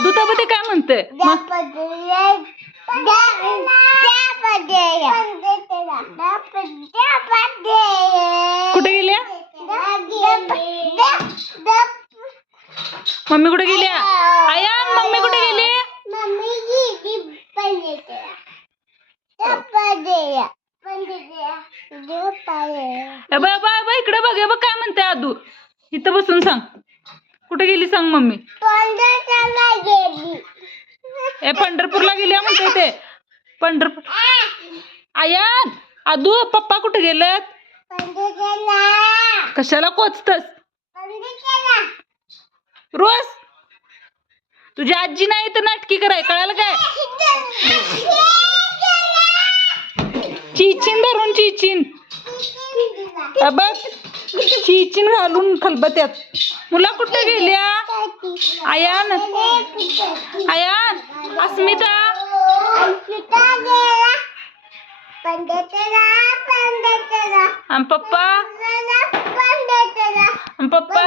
आदू ताबते काय म्हणते कुठे गेल्या मम्मी कुठे गेल्या आयान मम्मी कुठे गेली इकडे बघ बघ काय म्हणते आदू इथं बसून सांग कुठे गेली सांग मम्मी पंढरपूरला गेल्या म्हणते ते पंढरपूर आयान आदू पप्पा कुठे गेलेत कशाला कोचतस रोज तुझी आजी नाही तर नाटकी कराय कळालं काय चिचिन धरून चिचिन बघ चिचिन घालून खलबत्यात मुला कुठे गेल्या आयान आयान अस्मिता पप्पा पप्पा